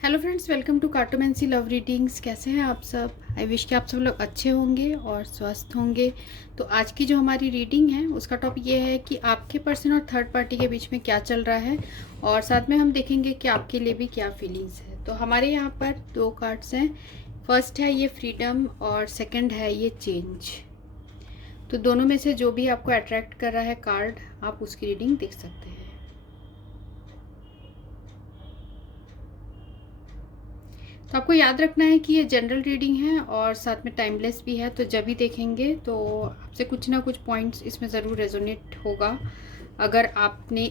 Hello friends, welcome to cartomancy love readings. कैसे हैं आप सब? आई विश कि आप सब लोग अच्छे होंगे और स्वस्थ होंगे। तो आज की जो हमारी रीडिंग है उसका टॉपिक ये है कि आपके पर्सन और थर्ड पार्टी के बीच में क्या चल रहा है, और साथ में हम देखेंगे कि आपके लिए भी क्या फीलिंग्स है। तो हमारे यहाँ पर दो कार्ड्स हैं। फर्स्ट है ये फ्रीडम और सेकेंड है ये चेंज। तो दोनों में से जो भी आपको अट्रैक्ट कर रहा है कार्ड, आप उसकी रीडिंग देख सकते हैं। तो आपको याद रखना है कि ये जनरल रीडिंग है और साथ में टाइमलेस भी है। तो जब भी देखेंगे तो आपसे कुछ ना कुछ पॉइंट्स इसमें ज़रूर रेजोनेट होगा। अगर आपने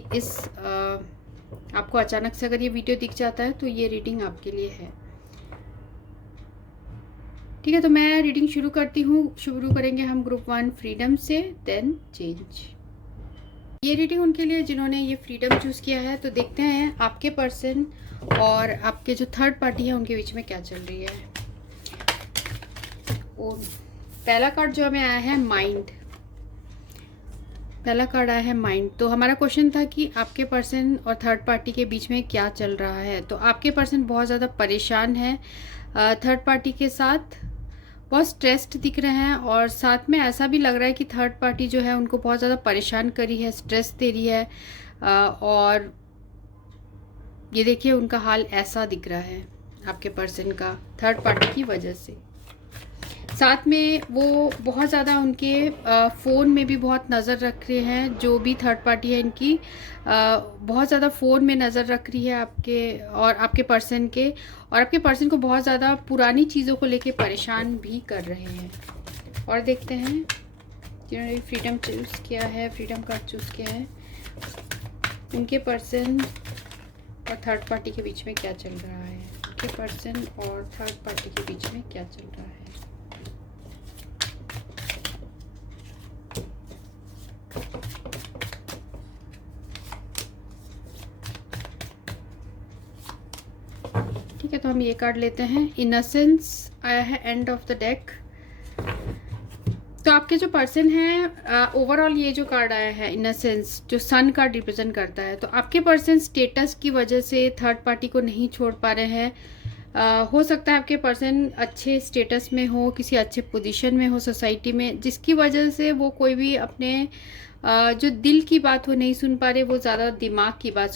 आपको अचानक से अगर ये वीडियो दिख जाता है तो ये रीडिंग आपके लिए है। ठीक है, तो मैं रीडिंग शुरू करती हूँ। शुरू करेंगे हम ग्रुप 1 फ्रीडम से, देन चेंज। ये रीडिंग उनके लिए जिन्होंने ये फ्रीडम चूज़ किया है। तो देखते हैं आपके पर्सन और आपके जो थर्ड पार्टी है उनके बीच में क्या चल रही है। और पहला कार्ड जो हमें आया है माइंड। पहला कार्ड आया है माइंड। तो हमारा क्वेश्चन था कि आपके पर्सन और थर्ड पार्टी के बीच में क्या चल रहा है। तो आपके पर्सन बहुत ज़्यादा परेशान है थर्ड पार्टी के साथ, बहुत स्ट्रेस्ड दिख रहे हैं, और साथ में ऐसा भी लग रहा है कि थर्ड पार्टी जो है उनको बहुत ज़्यादा परेशान कर रही है, स्ट्रेस दे रही है। और ये देखिए उनका हाल ऐसा दिख रहा है आपके पर्सन का थर्ड पार्टी की वजह से। साथ में वो बहुत ज़्यादा उनके फ़ोन में भी बहुत नज़र रख रहे हैं। जो भी थर्ड पार्टी है इनकी बहुत ज़्यादा फ़ोन में नज़र रख रही है आपके और आपके पर्सन के, और आपके पर्सन को बहुत ज़्यादा पुरानी चीज़ों को लेके परेशान भी कर रहे हैं। और देखते हैं जिन्होंने फ्रीडम चूज़ किया है, फ्रीडम कार्ड चूज़ किया है, उनके पर्सन और थर्ड पार्टी के बीच में क्या चल रहा है। उनके पर्सन और थर्ड पार्टी के बीच में क्या चल रहा है। ठीक है, तो हम ये कार्ड लेते हैं। इनोसेंस आया है एंड ऑफ द डेक। तो आपके जो पर्सन है ओवरऑल ये जो कार्ड आया है इनोसेंस, जो सन कार्ड रिप्रेजेंट करता है, तो आपके पर्सन स्टेटस की वजह से थर्ड पार्टी को नहीं छोड़ पा रहे हैं। हो सकता है आपके पर्सन अच्छे स्टेटस में हो, किसी अच्छे पोजीशन में हो सोसाइटी में, जिसकी वजह से वो कोई भी अपने जो दिल की बात वो नहीं सुन पा रहे, वो ज़्यादा दिमाग की बात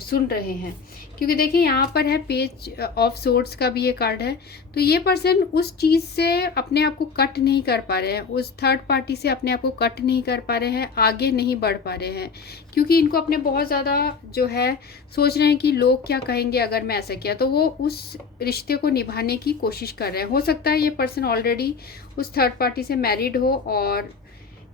सुन रहे हैं। क्योंकि देखिए यहाँ पर है पेज ऑफ सोर्ड्स का भी ये कार्ड है। तो ये पर्सन उस चीज़ से अपने आप को कट नहीं कर पा रहे हैं, उस थर्ड पार्टी से अपने आप को कट नहीं कर पा रहे हैं, आगे नहीं बढ़ पा रहे हैं, क्योंकि इनको अपने बहुत ज़्यादा जो है सोच रहे हैं कि लोग क्या कहेंगे अगर मैं ऐसा किया। तो वो उस रिश्ते को निभाने की कोशिश कर रहे हैं। हो सकता है ये पर्सन ऑलरेडी उस थर्ड पार्टी से मैरिड हो, और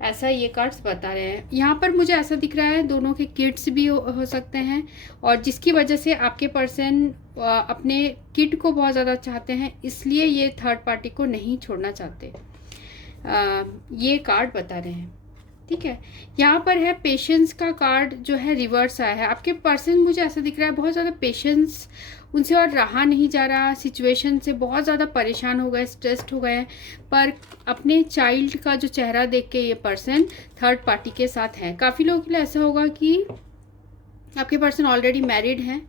ऐसा ये कार्ड्स बता रहे हैं। यहाँ पर मुझे ऐसा दिख रहा है दोनों के किड्स भी हो सकते हैं, और जिसकी वजह से आपके पर्सन अपने किड को बहुत ज़्यादा चाहते हैं, इसलिए ये थर्ड पार्टी को नहीं छोड़ना चाहते। ये कार्ड बता रहे हैं। ठीक है, यहाँ पर है पेशेंस का कार्ड जो है रिवर्स आया है। आपके पर्सन मुझे ऐसा दिख रहा है बहुत ज़्यादा पेशेंस उनसे और रहा नहीं जा रहा, सिचुएशन से बहुत ज़्यादा परेशान हो गए, स्ट्रेस्ड हो गए। पर अपने चाइल्ड का जो चेहरा देख के ये पर्सन थर्ड पार्टी के साथ हैं। काफ़ी लोगों के लिए ऐसा होगा कि आपके पर्सन ऑलरेडी मैरिड हैं,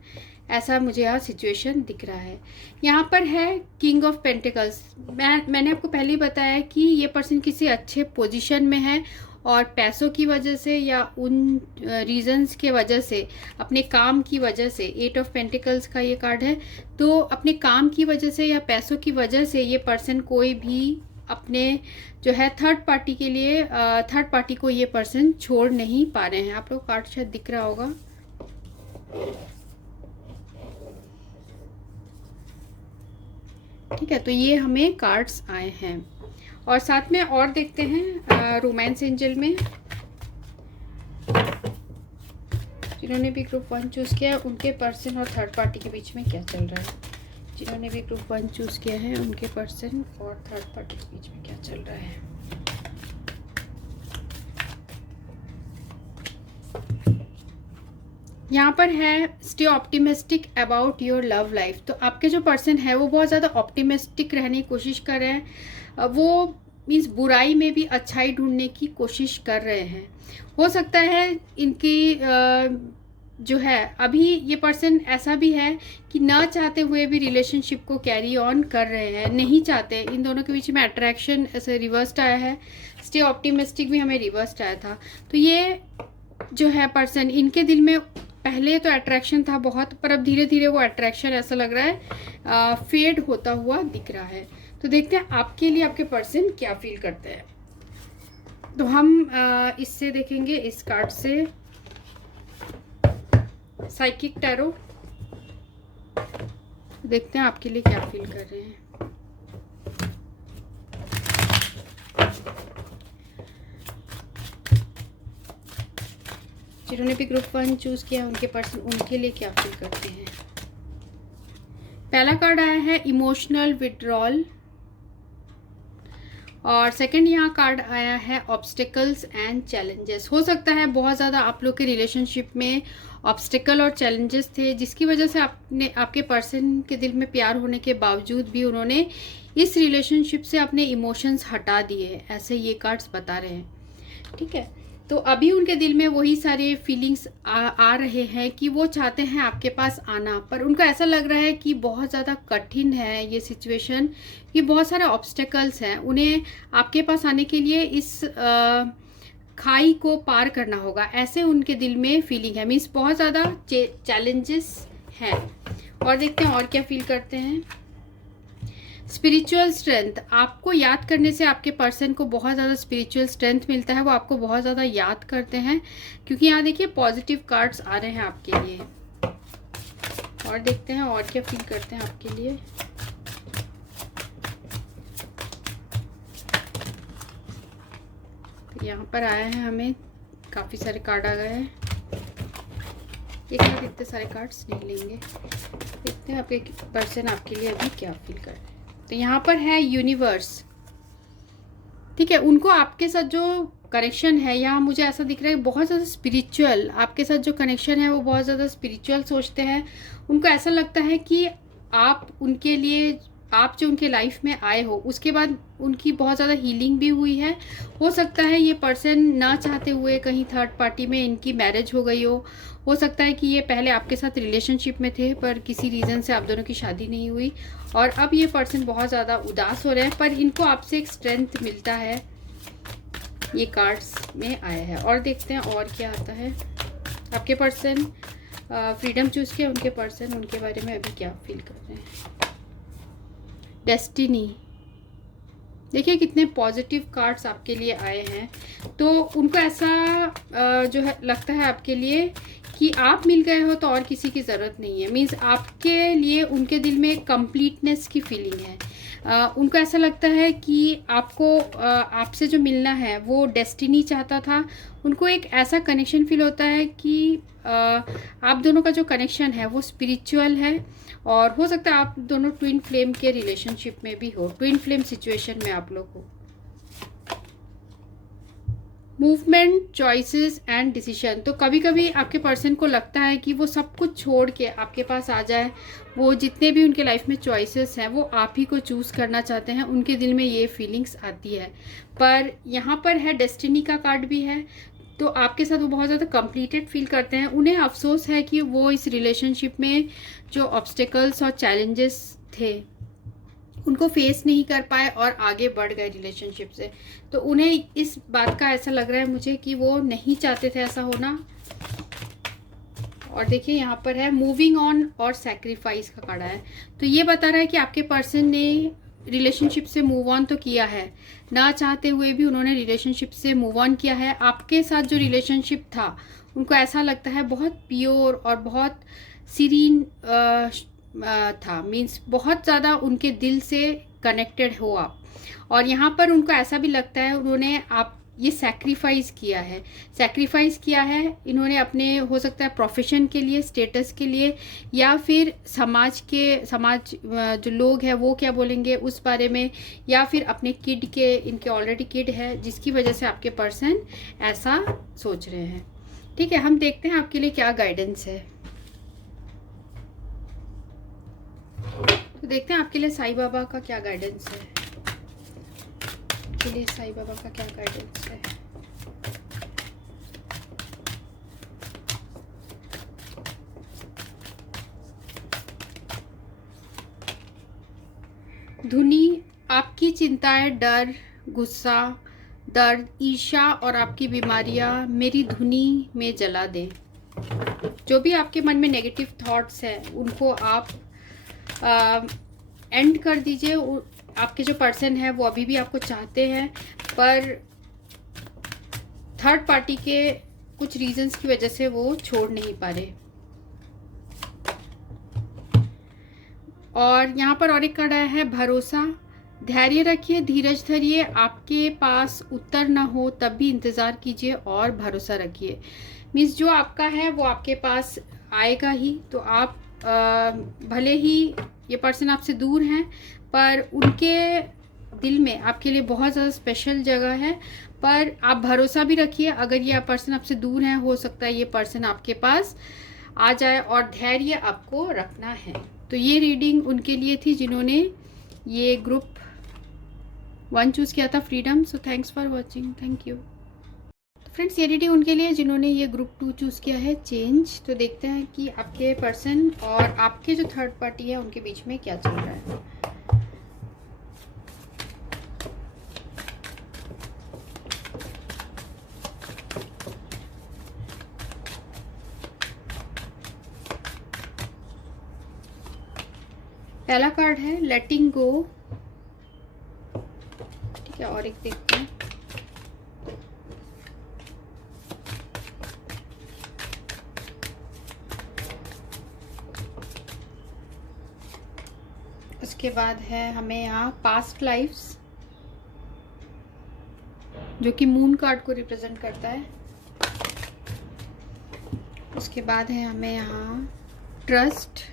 ऐसा मुझे यहाँ सिचुएशन दिख रहा है। यहाँ पर है किंग ऑफ पेंटिकल्स। मैंने आपको पहले ही बताया कि ये पर्सन किसी अच्छे पोजीशन में है, और पैसों की वजह से या उन रीजंस के वजह से, अपने काम की वजह से, 8 ऑफ पेंटिकल्स का ये कार्ड है। तो अपने काम की वजह से या पैसों की वजह से ये पर्सन कोई भी अपने जो है थर्ड पार्टी के लिए थर्ड पार्टी को ये पर्सन छोड़ नहीं पा रहे हैं। आप लोग कार्ड शायद दिख रहा होगा। ठीक है, तो ये हमें कार्ड्स आए हैं, और साथ में और देखते हैं रोमांस एंजल में जिन्होंने भी ग्रुप 1 चूज़ किया है उनके पर्सन और थर्ड पार्टी के बीच में क्या चल रहा है। जिन्होंने भी ग्रुप 1 चूज़ किया है उनके पर्सन और थर्ड पार्टी के बीच में क्या चल रहा है। यहाँ पर है stay optimistic about your love life. तो आपके जो पर्सन है वो बहुत ज़्यादा ऑप्टिमिस्टिक रहने की कोशिश कर रहे हैं। वो मीन्स बुराई में भी अच्छाई ढूंढने की कोशिश कर रहे हैं। हो सकता है इनकी जो है अभी ये पर्सन ऐसा भी है कि ना चाहते हुए भी रिलेशनशिप को कैरी ऑन कर रहे हैं, नहीं चाहते। इन दोनों के बीच में अट्रैक्शन ऐसे रिवर्स्ड आया है, स्टे ऑप्टिमिस्टिक भी हमें रिवर्स्ड आया था। तो ये जो है पर्सन, इनके दिल में पहले तो अट्रैक्शन था बहुत, पर अब धीरे धीरे वो अट्रैक्शन ऐसा लग रहा है फेड होता हुआ दिख रहा है। तो देखते हैं आपके लिए आपके पर्सन क्या फील करते हैं। तो हम इससे देखेंगे, इस कार्ड से साइकिक टैरो, देखते हैं आपके लिए क्या फील कर रहे हैं। जिन्होंने भी ग्रुप 1 चूज किया उनके पर्सन उनके लिए क्या फील करते हैं। पहला कार्ड आया है इमोशनल विड्रॉल, और सेकंड यहाँ कार्ड आया है ऑब्स्टिकल्स एंड चैलेंजेस। हो सकता है बहुत ज़्यादा आप लोग के रिलेशनशिप में ऑब्स्टिकल और चैलेंजेस थे, जिसकी वजह से आपके पर्सन के दिल में प्यार होने के बावजूद भी उन्होंने इस रिलेशनशिप से अपने इमोशंस हटा दिए, ऐसे ये कार्ड्स बता रहे हैं। ठीक है, तो अभी उनके दिल में वही सारे फीलिंग्स आ रहे हैं कि वो चाहते हैं आपके पास आना, पर उनको ऐसा लग रहा है कि बहुत ज़्यादा कठिन है ये सिचुएशन, कि बहुत सारे ऑब्स्टेकल्स हैं, उन्हें आपके पास आने के लिए इस खाई को पार करना होगा, ऐसे उनके दिल में फीलिंग है। मीन्स बहुत ज़्यादा चैलेंजेस हैं। और देखते हैं और क्या फील करते हैं। स्पिरिचुअल स्ट्रेंथ, आपको याद करने से आपके पर्सन को बहुत ज़्यादा स्पिरिचुअल स्ट्रेंथ मिलता है, वो आपको बहुत ज़्यादा याद करते हैं, क्योंकि यहाँ देखिए पॉजिटिव कार्ड्स आ रहे हैं आपके लिए। और देखते हैं और क्या फील करते हैं आपके लिए। यहाँ पर आया है, हमें काफ़ी सारे कार्ड आ गए हैं, एक साथ इतने सारे कार्ड्स नहीं लेंगे। देखते हैं आपके पर्सन आपके लिए अभी क्या फील कर रहे हैं। तो यहाँ पर है यूनिवर्स। ठीक है, उनको आपके साथ जो कनेक्शन है, यहाँ मुझे ऐसा दिख रहा है बहुत ज़्यादा स्पिरिचुअल, आपके साथ जो कनेक्शन है वो बहुत ज़्यादा स्पिरिचुअल सोचते हैं। उनको ऐसा लगता है कि आप उनके लिए, आप जो उनके लाइफ में आए हो उसके बाद उनकी बहुत ज़्यादा हीलिंग भी हुई है। हो सकता है ये पर्सन ना चाहते हुए कहीं थर्ड पार्टी में इनकी मैरिज हो गई हो सकता है कि ये पहले आपके साथ रिलेशनशिप में थे पर किसी रीज़न से आप दोनों की शादी नहीं हुई, और अब ये पर्सन बहुत ज़्यादा उदास हो रहे हैं, पर इनको आपसे एक स्ट्रेंथ मिलता है, ये कार्ड्स में आया है। और देखते हैं और क्या आता है। आपके पर्सन फ्रीडम चूज़ किया, उनके पर्सन उनके बारे में अभी क्या फील कर रहे हैं। डेस्टिनी, देखिए कितने पॉजिटिव कार्ड्स आपके लिए आए हैं। तो उनको ऐसा जो है लगता है आपके लिए कि आप मिल गए हो तो और किसी की ज़रूरत नहीं है। मीन्स आपके लिए उनके दिल में कंप्लीटनेस की फीलिंग है। उनको ऐसा लगता है कि आपको आपसे जो मिलना है वो डेस्टिनी चाहता था। उनको एक ऐसा कनेक्शन फील होता है कि आप दोनों का जो कनेक्शन है वो स्पिरिचुअल है, और हो सकता है आप दोनों ट्विन फ्लेम के रिलेशनशिप में भी हो, ट्विन फ्लेम सिचुएशन में आप लोग हो। मूवमेंट, चॉइसेस एंड डिसीजन, तो कभी कभी आपके पर्सन को लगता है कि वो सब कुछ छोड़ के आपके पास आ जाए, वो जितने भी उनके लाइफ में चॉइसेस हैं वो आप ही को चूज़ करना चाहते हैं, उनके दिल में ये फीलिंग्स आती है। पर यहाँ पर है डेस्टिनी का कार्ड भी है, तो आपके साथ वो बहुत ज़्यादा कंप्लीटेड फील करते हैं। उन्हें अफसोस है कि वो इस रिलेशनशिप में जो ऑब्स्टेकल्स और चैलेंजेस थे उनको फेस नहीं कर पाए और आगे बढ़ गए रिलेशनशिप से। तो उन्हें इस बात का ऐसा लग रहा है मुझे कि वो नहीं चाहते थे ऐसा होना। और देखिए यहाँ पर है मूविंग ऑन और सैक्रिफाइस का कार्ड है। तो ये बता रहा है कि आपके पर्सन ने रिलेशनशिप से मूव ऑन तो किया है, ना चाहते हुए भी उन्होंने रिलेशनशिप से मूव ऑन किया है। आपके साथ जो रिलेशनशिप था उनको ऐसा लगता है बहुत प्योर और बहुत सीरीन था, मीन्स बहुत ज़्यादा उनके दिल से कनेक्टेड हो आप। और यहाँ पर उनको ऐसा भी लगता है उन्होंने आप ये सैक्रिफाइस किया है इन्होंने अपने, हो सकता है प्रोफेशन के लिए, स्टेटस के लिए, या फिर समाज जो लोग हैं वो क्या बोलेंगे उस बारे में, या फिर अपने किड के, इनके ऑलरेडी किड है जिसकी वजह से आपके पर्सन ऐसा सोच रहे हैं। ठीक है, हम देखते हैं आपके लिए क्या गाइडेंस है। तो देखते हैं आपके लिए साईं बाबा का क्या गाइडेंस है। आपके लिए साईं बाबा का क्या गाइडेंस है। धुनी, आपकी चिंताएं, डर, गुस्सा, दर्द, ईर्ष्या और आपकी बीमारियां मेरी धुनी में जला दें। जो भी आपके मन में नेगेटिव थॉट्स हैं उनको आप एंड कर दीजिए। आपके जो पर्सन है वो अभी भी आपको चाहते हैं, पर थर्ड पार्टी के कुछ रीजंस की वजह से वो छोड़ नहीं पा रहे। और यहाँ पर और एक कार्ड आया है भरोसा। धैर्य रखिए, धीरज धरिए, आपके पास उत्तर ना हो तब भी इंतज़ार कीजिए और भरोसा रखिए। मीन्स जो आपका है वो आपके पास आएगा ही। तो आप भले ही ये पर्सन आपसे दूर हैं, पर उनके दिल में आपके लिए बहुत ज़्यादा स्पेशल जगह है। पर आप भरोसा भी रखिए, अगर ये पर्सन आपसे दूर है, हो सकता है ये पर्सन आपके पास आ जाए, और धैर्य आपको रखना है। तो ये रीडिंग उनके लिए थी जिन्होंने ये ग्रुप 1 चूज़ किया था, freedom. So thanks for watching, thank you. Friends, ये रीडिंग उनके लिए जिन्होंने ये ग्रुप 2 चूज़ किया है, चेंज। तो देखते हैं कि आपके पर्सन और आपके जो थर्ड पार्टी है उनके बीच में क्या चल रहा है। पहला कार्ड है लेटिंग गो। ठीक है, और एक देखते हैं। उसके बाद है हमें यहाँ पास्ट लाइफ्स, जो कि मून कार्ड को रिप्रेजेंट करता है। उसके बाद है हमें यहाँ ट्रस्ट,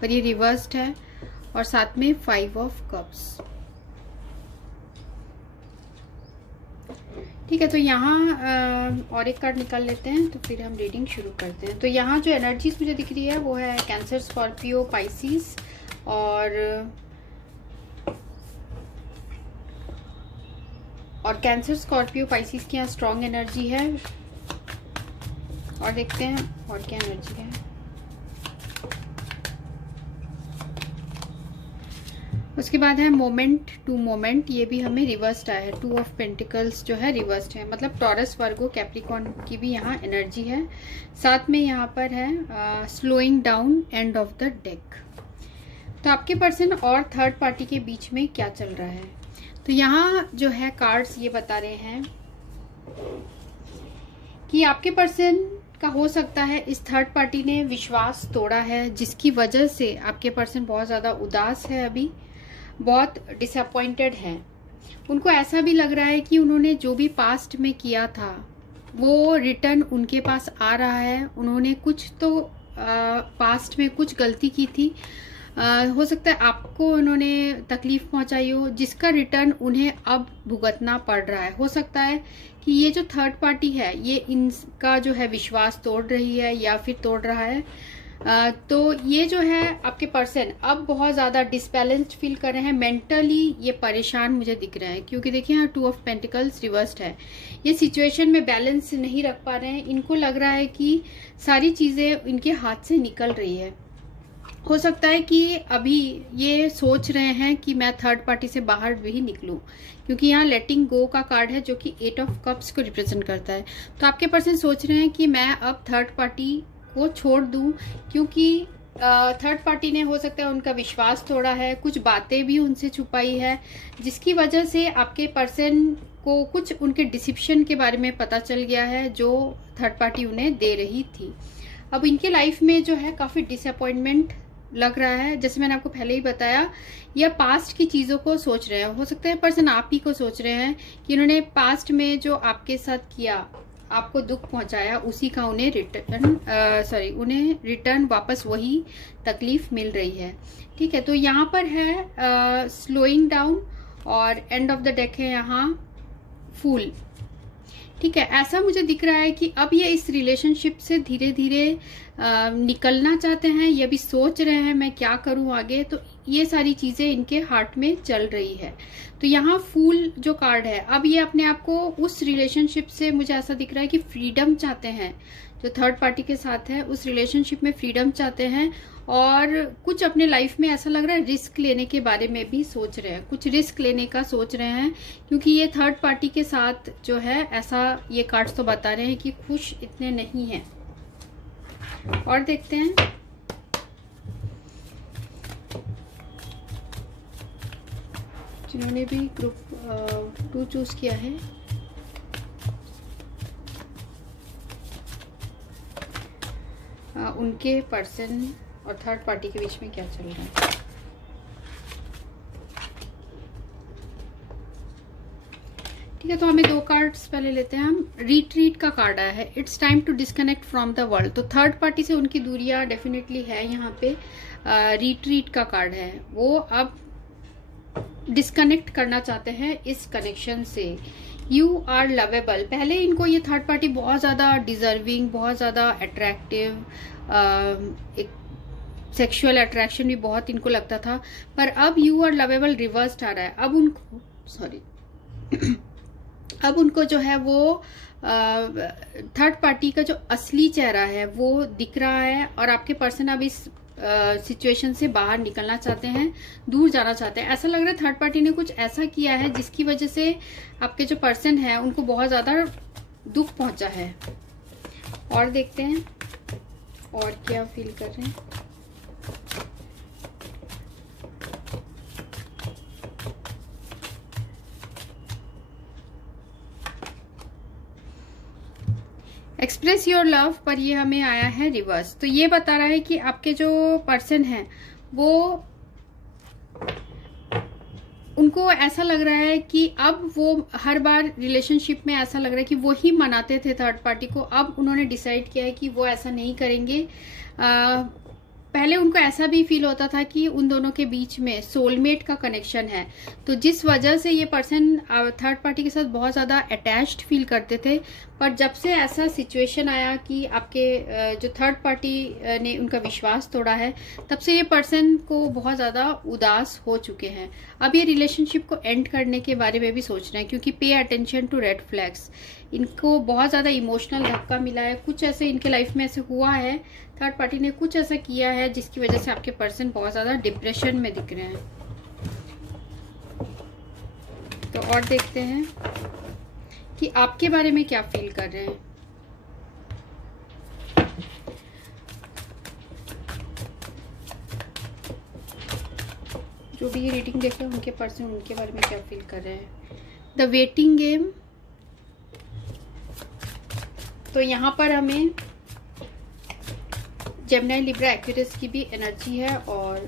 पर ये रिवर्स्ड है, और साथ में 5 ऑफ कप्स। ठीक है, तो यहाँ और एक कार्ड निकाल लेते हैं, तो फिर हम रीडिंग शुरू करते हैं। तो यहाँ जो एनर्जीज मुझे दिख रही है वो है कैंसर, स्कॉर्पियो, पाइसिस और कैंसर, स्कॉर्पियो, पाइसिस की यहाँ स्ट्रॉन्ग एनर्जी है। और देखते हैं और क्या एनर्जी है। उसके बाद है मोमेंट टू मोमेंट, ये भी हमें रिवर्स्ड आया है। 2 ऑफ पेंटिकल्स जो है रिवर्स्ड है, मतलब टॉरस, वर्गो, कैप्रिकॉर्न की भी यहाँ एनर्जी है। साथ में यहाँ पर है slowing down, end of the deck. तो आपके पर्सन और थर्ड पार्टी के बीच में क्या चल रहा है। तो यहाँ जो है कार्ड्स ये बता रहे हैं कि आपके पर्सन का हो सकता है इस थर्ड पार्टी ने विश्वास तोड़ा है, जिसकी वजह से आपके पर्सन बहुत ज़्यादा उदास है, अभी बहुत डिसअपॉइंटेड है। उनको ऐसा भी लग रहा है कि उन्होंने जो भी पास्ट में किया था वो रिटर्न उनके पास आ रहा है। उन्होंने कुछ तो पास्ट में कुछ गलती की थी, हो सकता है आपको उन्होंने तकलीफ पहुंचाई हो, जिसका रिटर्न उन्हें अब भुगतना पड़ रहा है। हो सकता है कि ये जो थर्ड पार्टी है ये इनका जो है विश्वास तोड़ रही है या फिर तोड़ रहा है। तो ये जो है आपके पर्सन अब बहुत ज़्यादा डिसबैलेंस्ड फील कर रहे हैं, मेंटली ये परेशान मुझे दिख रहे हैं, क्योंकि देखिए यहाँ 2 ऑफ पेंटिकल्स रिवर्स्ड है। ये सिचुएशन में बैलेंस नहीं रख पा रहे हैं। इनको लग रहा है कि सारी चीज़ें इनके हाथ से निकल रही है। हो सकता है कि अभी ये सोच रहे हैं कि मैं थर्ड पार्टी से बाहर भी निकलूं, क्योंकि यहाँ लेटिंग गो का कार्ड है जो कि 8 ऑफ कप्स को रिप्रेजेंट करता है। तो आपके पर्सन सोच रहे हैं कि मैं अब थर्ड पार्टी को छोड़ दूं, क्योंकि थर्ड पार्टी ने हो सकता है उनका विश्वास तोड़ा है, कुछ बातें भी उनसे छुपाई है, जिसकी वजह से आपके पर्सन को कुछ उनके डिसिप्शन के बारे में पता चल गया है जो थर्ड पार्टी उन्हें दे रही थी। अब इनके लाइफ में जो है काफ़ी डिसअपॉइंटमेंट लग रहा है। जैसे मैंने आपको पहले ही बताया, यह पास्ट की चीज़ों को सोच रहे हैं। हो सकता है पर्सन आप ही को सोच रहे हैं कि उन्होंने पास्ट में जो आपके साथ किया, आपको दुख पहुंचाया, उसी का उन्हें रिटर्न वापस वही तकलीफ मिल रही है। ठीक है, तो यहाँ पर है स्लोइंग डाउन, और एंड ऑफ द डेक है यहाँ फूल। ठीक है, ऐसा मुझे दिख रहा है कि अब ये इस रिलेशनशिप से धीरे धीरे निकलना चाहते हैं। ये भी सोच रहे हैं मैं क्या करूं आगे। तो ये सारी चीज़ें इनके हार्ट में चल रही है। तो यहाँ फूल जो कार्ड है, अब ये अपने आप को उस रिलेशनशिप से, मुझे ऐसा दिख रहा है कि फ्रीडम चाहते हैं। जो थर्ड पार्टी के साथ है उस रिलेशनशिप में फ्रीडम चाहते हैं, और कुछ अपने लाइफ में ऐसा लग रहा है रिस्क लेने के बारे में भी सोच रहे हैं, कुछ रिस्क लेने का सोच रहे हैं, क्योंकि ये थर्ड पार्टी के साथ जो है ऐसा ये कार्ड्स तो बता रहे हैं कि खुश इतने नहीं हैं। और देखते हैं जिन्होंने भी ग्रुप 2 चूज किया है, उनके पर्सन और थर्ड पार्टी के बीच में क्या चल रहा है। ठीक है, तो हमें 2 कार्ड्स पहले लेते हैं हम। रिट्रीट का कार्ड आया है, it's time to disconnect from the world. तो थर्ड पार्टी से उनकी दूरियां डेफिनेटली है यहाँ पे। रिट्रीट का कार्ड है, वो अब डिस्कनेक्ट करना चाहते हैं इस कनेक्शन से। You are lovable. पहले इनको ये थर्ड पार्टी बहुत ज़्यादा डिजर्विंग, बहुत ज़्यादा अट्रैक्टिव, एक सेक्सुअल अट्रैक्शन भी बहुत इनको लगता था, पर अब यू आर लवेबल रिवर्स्ड आ रहा है। अब उनको अब उनको जो है वो थर्ड पार्टी का जो असली चेहरा है वो दिख रहा है, और आपके पर्सन अब इस सिचुएशन से बाहर निकलना चाहते हैं, दूर जाना चाहते हैं। ऐसा लग रहा है थर्ड पार्टी ने कुछ ऐसा किया है जिसकी वजह से आपके जो पर्सन है उनको बहुत ज़्यादा दुख पहुंचा है। और देखते हैं और क्या फील कर रहे हैं। एक्सप्रेस योर लव पर ये हमें आया है रिवर्स। तो ये बता रहा है कि आपके जो पर्सन है वो, उनको ऐसा लग रहा है कि अब वो हर बार रिलेशनशिप में ऐसा लग रहा है कि वो ही मनाते थे थर्ड पार्टी को, अब उन्होंने डिसाइड किया है कि वो ऐसा नहीं करेंगे। पहले उनको ऐसा भी फील होता था कि उन दोनों के बीच में सोलमेट का कनेक्शन है, तो जिस वजह से ये पर्सन थर्ड पार्टी के साथ बहुत ज़्यादा अटैच्ड फील करते थे। पर जब से ऐसा सिचुएशन आया कि आपके जो थर्ड पार्टी ने उनका विश्वास तोड़ा है, तब से ये पर्सन को बहुत ज़्यादा उदास हो चुके हैं। अब ये रिलेशनशिप को एंड करने के बारे में भी सोच रहे हैं, क्योंकि pay attention to red flags, इनको बहुत ज़्यादा इमोशनल धक्का मिला है। कुछ ऐसे इनके लाइफ में ऐसे हुआ है, थर्ड पार्टी ने कुछ ऐसा किया है जिसकी वजह से आपके पर्सन बहुत ज़्यादा डिप्रेशन में दिख रहे हैं। तो और देखते हैं कि आपके बारे में क्या फील कर रहे हैं। जो भी ये रीडिंग देख रहे हैं उनके पर्सन उनके बारे में क्या फील कर रहे हैं। The waiting game. तो यहाँ पर हमें जेमिनी, लिब्रा, एक्वेरियस की भी एनर्जी है, और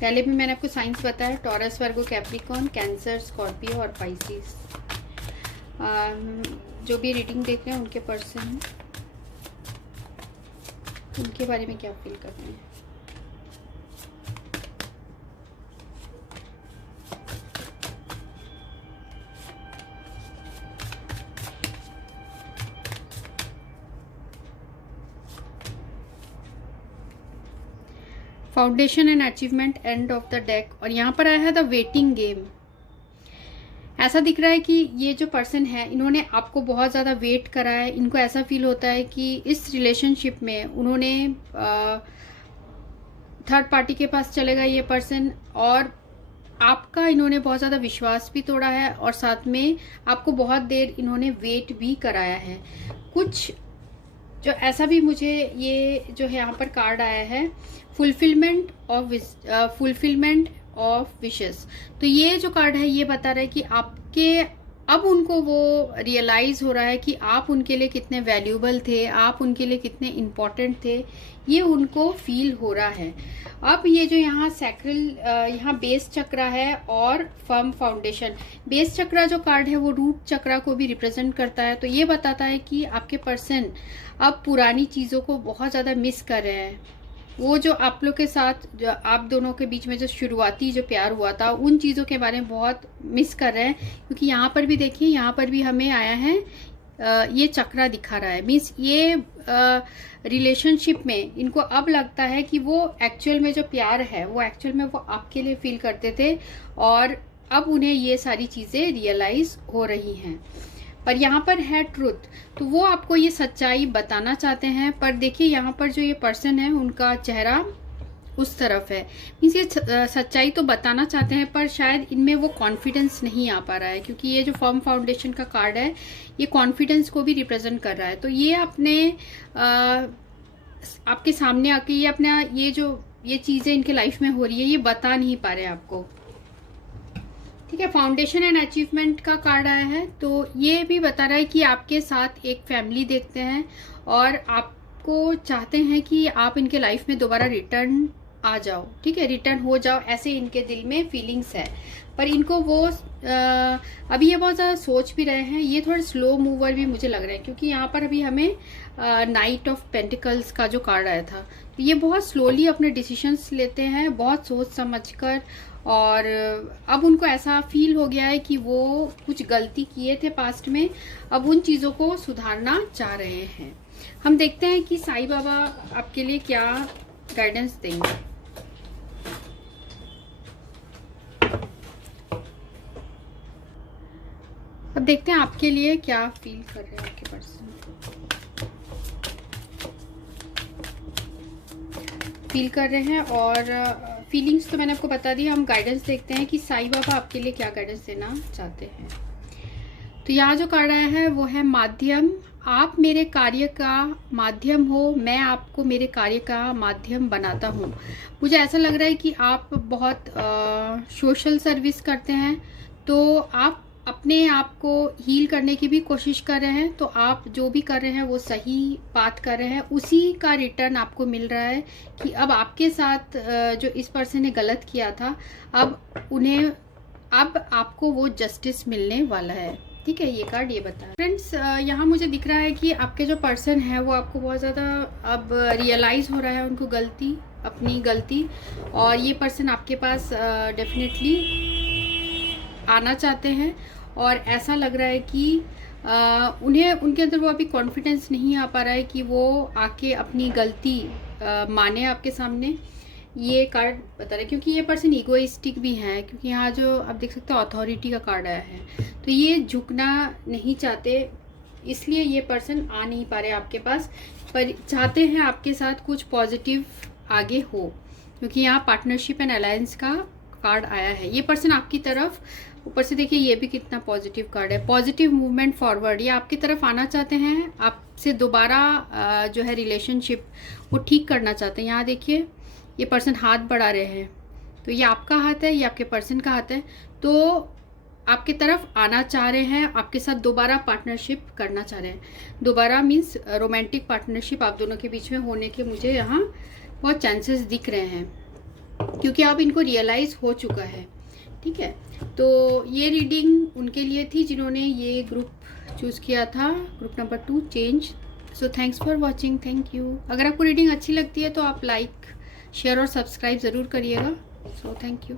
पहले भी मैंने आपको साइंस बताया, टॉरस, वर्गो, कैप्रिकॉर्न, कैंसर, स्कॉर्पियो और पाइसिस। जो भी रीडिंग देख रहे हैं उनके पर्सन उनके बारे में क्या फील कर रहे हैं। Foundation and achievement, end of the deck, और यहाँ पर आया है द वेटिंग गेम। ऐसा दिख रहा है कि ये जो पर्सन है इन्होंने आपको बहुत ज़्यादा वेट करा है। इनको ऐसा फील होता है कि इस रिलेशनशिप में उन्होंने थर्ड पार्टी के पास चलेगा ये पर्सन, और आपका इन्होंने बहुत ज़्यादा विश्वास भी तोड़ा है, और साथ में आपको बहुत देर इन्होंने वेट भी कराया है। कुछ जो ऐसा भी मुझे ये जो है यहाँ पर कार्ड आया है, फुलफिलमेंट ऑफ विशेस। तो ये जो कार्ड है ये बता रहा है कि आपके अब उनको वो रियलाइज हो रहा है कि आप उनके लिए कितने वैल्यूएबल थे, आप उनके लिए कितने इम्पोर्टेंट थे, ये उनको फील हो रहा है। अब ये जो यहाँ सैक्रल, यहाँ बेस चक्र है और फर्म फाउंडेशन। बेस चक्र जो कार्ड है वो रूट चक्र को भी रिप्रेजेंट करता है। तो ये बताता है कि आपके पर्सन अब पुरानी चीज़ों को बहुत ज़्यादा मिस कर रहे हैं। वो जो आप लोग के साथ, जो आप दोनों के बीच में जो शुरुआती जो प्यार हुआ था, उन चीज़ों के बारे में बहुत मिस कर रहे हैं। क्योंकि यहाँ पर भी देखिए, यहाँ पर भी हमें आया है ये चक्रा दिखा रहा है। मीन्स ये रिलेशनशिप में इनको अब लगता है कि वो एक्चुअल में जो प्यार है वो एक्चुअल में वो आपके लिए फील करते थे, और अब उन्हें ये सारी चीज़ें रियलाइज हो रही हैं। पर यहाँ पर है ट्रुथ, तो वो आपको ये सच्चाई बताना चाहते हैं। पर देखिए यहाँ पर जो ये पर्सन है उनका चेहरा उस तरफ है, मीन्स ये सच्चाई तो बताना चाहते हैं पर शायद इनमें वो कॉन्फिडेंस नहीं आ पा रहा है, क्योंकि ये जो फर्म फाउंडेशन का कार्ड है ये कॉन्फिडेंस को भी रिप्रेजेंट कर रहा है। तो ये अपने आपके सामने आके ये अपना ये चीज़ें इनके लाइफ में हो रही है ये बता नहीं पा रहे आपको, ठीक है। फाउंडेशन एंड अचीवमेंट का कार्ड आया है, तो ये भी बता रहा है कि आपके साथ एक फैमिली देखते हैं और आपको चाहते हैं कि आप इनके लाइफ में दोबारा रिटर्न आ जाओ, ठीक है, रिटर्न हो जाओ, ऐसे इनके दिल में फीलिंग्स है। पर इनको वो अभी ये बहुत ज़्यादा सोच भी रहे हैं। ये थोड़ा स्लो मूवर भी मुझे लग रहा है, क्योंकि यहाँ पर अभी हमें नाइट ऑफ पेंटिकल्स का जो कार्ड आया था, तो ये बहुत स्लोली अपने डिसीजंस लेते हैं, बहुत सोच समझकर। और अब उनको ऐसा फील हो गया है कि वो कुछ गलती किए थे पास्ट में, अब उन चीज़ों को सुधारना चाह रहे हैं। हम देखते हैं कि साईं बाबा आपके लिए क्या गाइडेंस देंगे। अब देखते हैं आपके लिए क्या फील कर रहे हैं आपके पर्सन। फील कर रहे हैं और फीलिंग्स तो मैंने आपको बता दी। हम गाइडेंस देखते हैं कि साईं बाबा आपके लिए क्या गाइडेंस देना चाहते हैं। तो यहाँ जो कार्ड आया है वो है माध्यम। आप मेरे कार्य का माध्यम हो, मैं आपको मेरे कार्य का माध्यम बनाता हूँ। मुझे ऐसा लग रहा है कि आप बहुत सोशल सर्विस करते हैं, तो आप अपने आप को हील करने की भी कोशिश कर रहे हैं। तो आप जो भी कर रहे हैं वो सही बात कर रहे हैं, उसी का रिटर्न आपको मिल रहा है कि अब आपके साथ जो इस पर्सन ने गलत किया था, अब आपको वो जस्टिस मिलने वाला है, ठीक है। ये कार्ड ये बता फ्रेंड्स, यहाँ मुझे दिख रहा है कि आपके जो पर्सन है वो आपको बहुत ज़्यादा अब रियलाइज़ हो रहा है उनको अपनी गलती, और ये पर्सन आपके पास डेफिनेटली आना चाहते हैं। और ऐसा लग रहा है कि उन्हें उनके अंदर वो अभी कॉन्फिडेंस नहीं आ पा रहा है कि वो आके अपनी गलती माने आपके सामने। ये कार्ड बता रहा है, क्योंकि ये पर्सन इगोइस्टिक भी है, क्योंकि यहाँ जो आप देख सकते हो अथॉरिटी का कार्ड आया है, तो ये झुकना नहीं चाहते, इसलिए ये पर्सन आ नहीं पा रहे आपके पास, पर चाहते हैं आपके साथ कुछ पॉजिटिव आगे हो, क्योंकि यहाँ पार्टनरशिप एंड अलायंस का कार्ड आया है। ये पर्सन आपकी तरफ, ऊपर से देखिए ये भी कितना पॉजिटिव कार्ड है, पॉजिटिव मूवमेंट फॉरवर्ड, ये आपकी तरफ आना चाहते हैं, आपसे दोबारा जो है रिलेशनशिप वो ठीक करना चाहते हैं। यहाँ देखिए ये पर्सन हाथ बढ़ा रहे हैं, तो ये आपका हाथ है, ये आपके पर्सन का हाथ है, तो आपकी तरफ आना चाह रहे हैं, आपके साथ दोबारा पार्टनरशिप करना चाह रहे हैं। दोबारा मीन्स रोमांटिक पार्टनरशिप आप दोनों के बीच में होने के मुझे यहाँ बहुत चांसेस दिख रहे हैं, क्योंकि अब इनको रियलाइज़ हो चुका है, ठीक है। तो ये रीडिंग उनके लिए थी जिन्होंने ये ग्रुप चूज़ किया था, group number 2 change. So thanks for watching, thank you. अगर आपको रीडिंग अच्छी लगती है तो आप लाइक, शेयर और सब्सक्राइब ज़रूर करिएगा। So thank you.